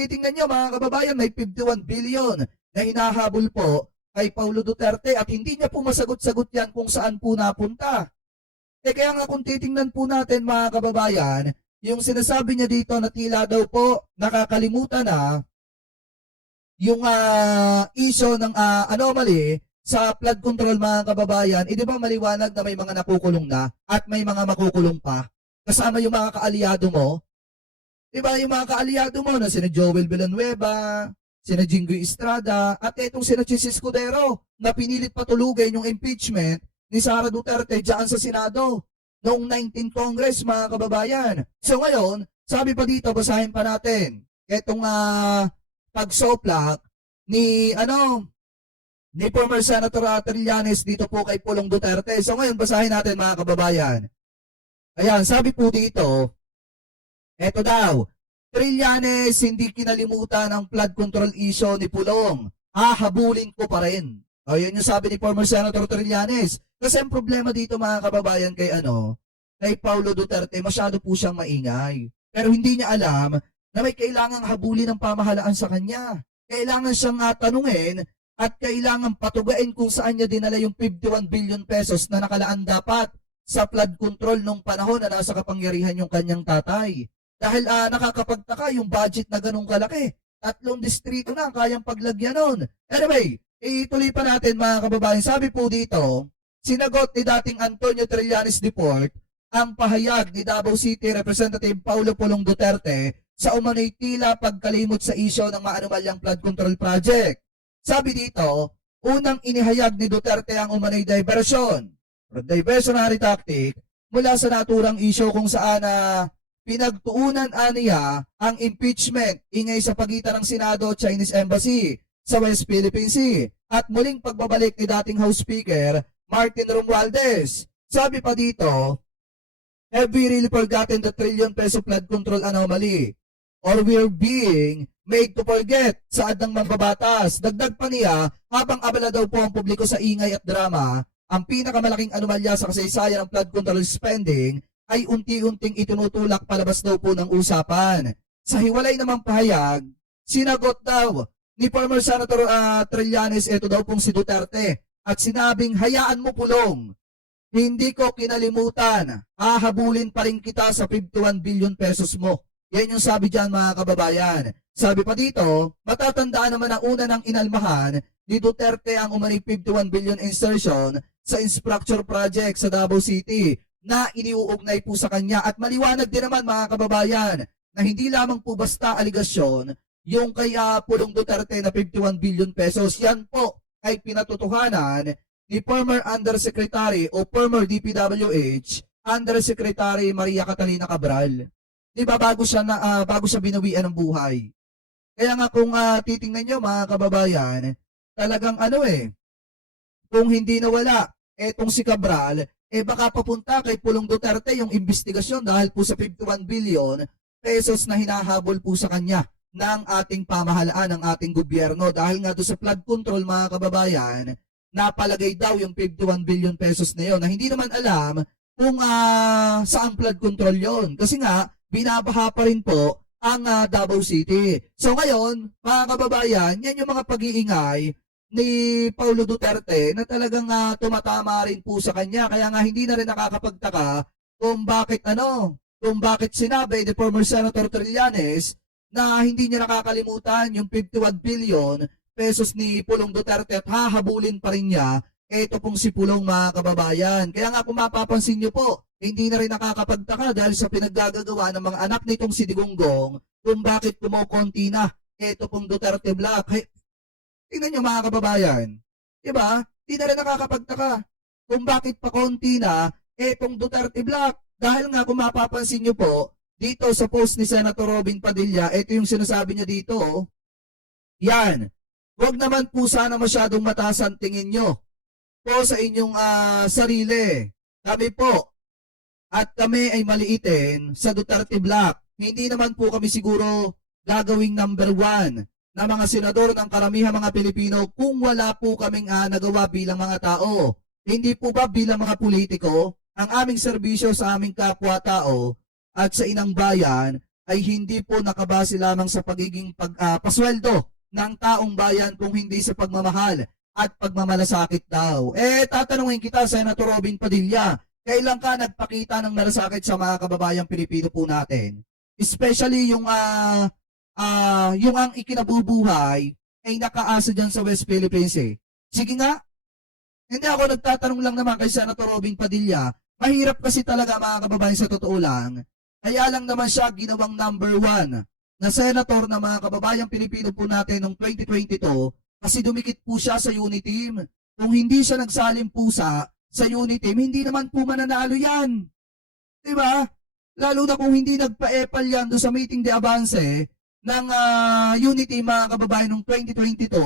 titingnan nyo mga kababayan, may 51 billion na hinahabol po kay Paulo Duterte at hindi niya po masagot-sagot yan kung saan po napunta. Kaya nga kung titingnan po natin mga kababayan, yung sinasabi niya dito na tila daw po nakakalimutan na yung issue ng anomaly sa flood control mga kababayan, di ba maliwanag na may mga nakukulong na at may mga makukulong pa? Kasama yung mga kaalyado mo. Di ba yung mga kaalyado mo na sina Joel Villanueva, sina Jinggoy Estrada, at itong sina Chis Escudero na pinilit patulugin yung impeachment ni Sara Duterte dyan sa Senado noong 19th Congress mga kababayan. So ngayon, sabi pa dito, basahin pa natin itong pagsoplak ni former Senator Trillanes dito po kay Pulong Duterte. So ngayon, basahin natin mga kababayan. Ayan, sabi po dito, eto daw, Trillanes hindi kinalimutan ang flood control issue ni Pulong. Hahabulin ko pa rin. O yun yung sabi ni former Senator Trillanes. Kasi ang problema dito mga kababayan kay kay Paulo Duterte, masyado po siyang maingay. Pero hindi niya alam na may kailangang habulin ng pamahalaan sa kanya. Kailangan siyang tanungin at kailangan patugain kung saan niya dinala yung 51 billion pesos na nakalaan dapat sa flood control nung panahon na nasa kapangyarihan yung kanyang tatay. Dahil nakakapagtaka yung budget na ganun kalaki. 3 distrito na kayang paglagyan nun. Anyway, ituloy pa natin mga kababayan. Sabi po dito, sinagot ni dating Antonio Trillanes Deport ang pahayag ni Davao City Representative Paulo Pulong Duterte sa umano'y tila pagkalimot sa isyo ng maanumalyang flood control project. Sabi dito, unang inihayag ni Duterte ang umano'y diversion, diversionary tactic, mula sa naturang isyo kung saan pinagtuunan niya ang impeachment ingay sa pagitan ng Senado at Chinese Embassy sa West Philippine Sea at muling pagbabalik ni dating House Speaker Martin Romualdez. Sabi pa dito, have we really forgotten the trillion peso flood control anomaly? Or we're being made to forget sa adang mambabatas? Dagdag pa niya, habang abala daw po ang publiko sa ingay at drama, ang pinakamalaking anomalya sa kasaysayan ng flood control spending ay unti-unting itinutulak palabas daw po ng usapan. Sa hiwalay namang pahayag, sinagot daw ni former Senator Trillanes, ito daw pong si Duterte, at sinabing, hayaan mo Pulong, hindi ko kinalimutan, hahabulin pa rin kita sa 51 billion pesos mo. Yan yung sabi dyan mga kababayan. Sabi pa dito, matatandaan naman ang una ng inalmahan ni Duterte ang umani 51 billion insertion sa infrastructure project sa Davao City na iniuugnay po sa kanya. At maliwanag din naman mga kababayan na hindi lamang po basta aligasyon yung kay Pulong Duterte na 51 billion pesos. Yan po ay pinatotohanan ni former Undersecretary o former DPWH Undersecretary Maria Catalina Cabral. Di ba bago siya binawian ng buhay. Kaya nga kung titingnan nyo mga kababayan, talagang kung hindi nawala etong si Cabral, baka papunta kay Pulong Duterte yung investigasyon dahil po sa 51 billion pesos na hinahabol po sa kanya ng ating pamahalaan, ng ating gobyerno. Dahil nga doon sa flood control mga kababayan, napalagay daw yung 51 billion pesos na yun na hindi naman alam kung saan flood control yon. Kasi nga, binabaha pa rin po ang Davao City. So ngayon, mga kababayan, yan yung mga pag-iingay ni Paulo Duterte na talagang tumatama rin po sa kanya. Kaya nga hindi na rin nakakapagtaka kung bakit sinabi ni former Senator Trillanes na hindi niya nakakalimutan yung 51 billion pesos ni Pulong Duterte at hahabulin pa rin niya ito pong si Pulong mga kababayan. Kaya nga kung mapapansin niyo po, hindi na rin nakakapagtaka dahil sa pinaggagawa ng mga anak nitong si Digonggong kung bakit kumukonti na ito pong Duterte Black. Hey, tingnan niyo mga kababayan, diba? Hindi na rin nakakapagtaka kung bakit pa konti na itong Duterte Black. Dahil nga kung mapapansin niyo po, dito sa post ni Senator Robin Padilla, ito yung sinasabi niya dito, yan, huwag naman po sana masyadong mataas ang tingin nyo po sa inyong sarili. Kami po, at kami ay maliitin sa Duterte Black. Hindi naman po kami siguro gagawing number 1 na mga senador ng karamihan mga Pilipino kung wala po kaming nagawa bilang mga tao. Hindi po ba bilang mga politiko, ang aming serbisyo sa aming kapwa-tao at sa inang bayan ay hindi po nakabase lamang sa pagiging pasweldo ng taong bayan kung hindi sa pagmamahal at pagmamalasakit daw. Tatanungin kita, Senator Robin Padilla, kailan ka nagpakita ng malasakit sa mga kababayang Pilipino po natin? Especially yung ang ikinabubuhay ay nakaasa dyan sa West Philippines eh. Sige nga, hindi ako nagtatanong lang naman kay Senator Robin Padilla. Mahirap kasi talaga mga kababayan sa totoo lang. Kaya lang naman siya ginawang number 1 na senator na mga kababayang Pilipino po natin noong 2022 kasi dumikit po siya sa unity team. Kung hindi siya nagsalim pusa sa unity team, hindi naman po mananalo yan. Diba? Lalo na kung hindi nagpa-epal yan doon sa meeting de avance ng unity mga kababayan noong 2022,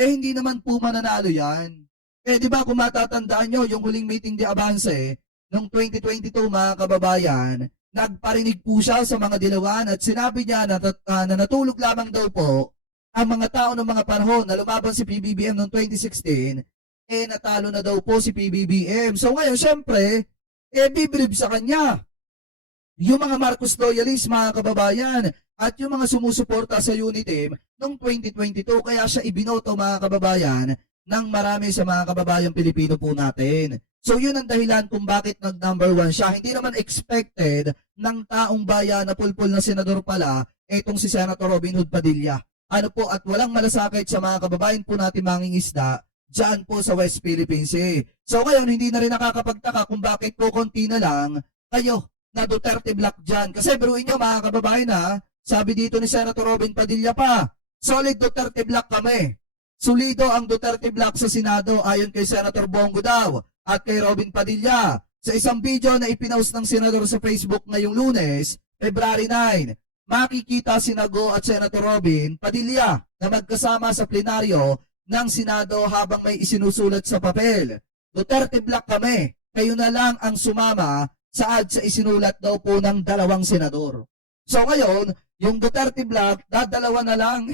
hindi naman po mananalo yan. Di ba kung matatandaan nyo, yung huling meeting de avance noong 2022 mga kababayan, nagparinig po siya sa mga dilawan at sinabi niya na natulog lamang daw po ang mga tao ng mga panahon na lumaban si PBBM noong 2016, natalo na daw po si PBBM. So ngayon, syempre, bibilib sa kanya. Yung mga Marcos loyalists, mga kababayan, at yung mga sumusuporta sa unity noong 2022, kaya siya ibinoto, mga kababayan, ng marami sa mga kababayang Pilipino po natin. So yun ang dahilan kung bakit nag-number 1 siya. Hindi naman expected ng taong bayan na pulpul na senador pala itong si Senator Robin Hood Padilla. Ano po, at walang malasakit sa mga kababayan po natin mangingisda dyan po sa West Philippines. So ngayon, hindi na rin nakakapagtaka kung bakit po konti na lang kayo na Duterte Black dyan. Kasi biruin nyo mga kababayan sabi dito ni Senator Robin Padilla pa, solid Duterte Black kami. Sulido ang Duterte Black sa Senado ayon kay Senator Bongo daw at kay Robin Padilla. Sa isang video na ipinaus ng senador sa Facebook ngayong Lunes, February 9, makikita si Nago at Senator Robin Padilla na magkasama sa plenaryo ng Senado habang may isinusulat sa papel. Duterte Black kami, kayo na lang ang sumama saad sa isinulat daw po ng 2 senador. So ngayon, yung Duterte Black, dadalawa na lang.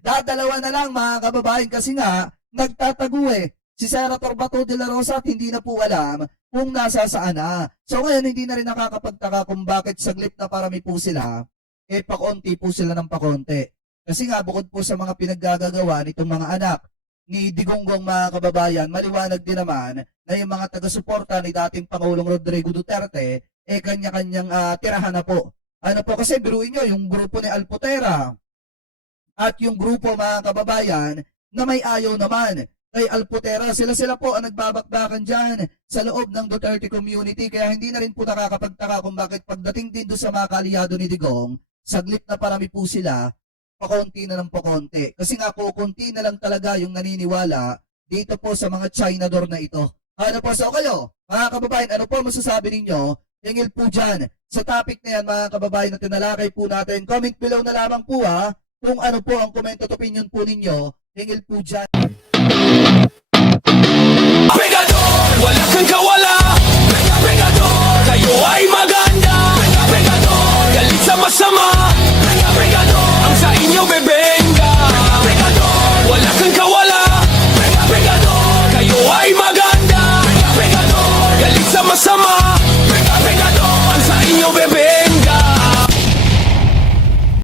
Dadalawa na lang mga kababayan kasi nga, nagtatago si Senator Bato de la Rosa at hindi na po alam kung nasa saan na. So ngayon hindi na rin nakakapagtaka kung bakit saglit na parami po sila, pakonti po sila ng pakonti. Kasi nga bukod po sa mga pinaggagawa nitong mga anak ni Digonggong mga kababayan, maliwanag din naman na yung mga taga-suporta ni dating Pangulong Rodrigo Duterte, kanya-kanyang tirahan na po. Ano po kasi biruin nyo, yung grupo ni Alpotera, at yung grupo mga kababayan na may ayaw naman kay Alpotera, sila po ang nagbabakbakan dyan sa loob ng Duterte community. Kaya hindi na rin po nakakapagtaka kung bakit pagdating din doon sa mga kaaliyado ni Digong, saglit na parami po sila, pakonti na lang pakonti. Kasi nga po, konti na lang talaga yung naniniwala dito po sa mga Chinador na ito. Ano po, so kayo, mga kababayan, ano po masasabi ninyo? Hingil po dyan sa topic na yan mga kababayan na tinalakay po natin. Comment below na lamang po kung ano po ang comment at opinion po ninyo, hingil po dyan.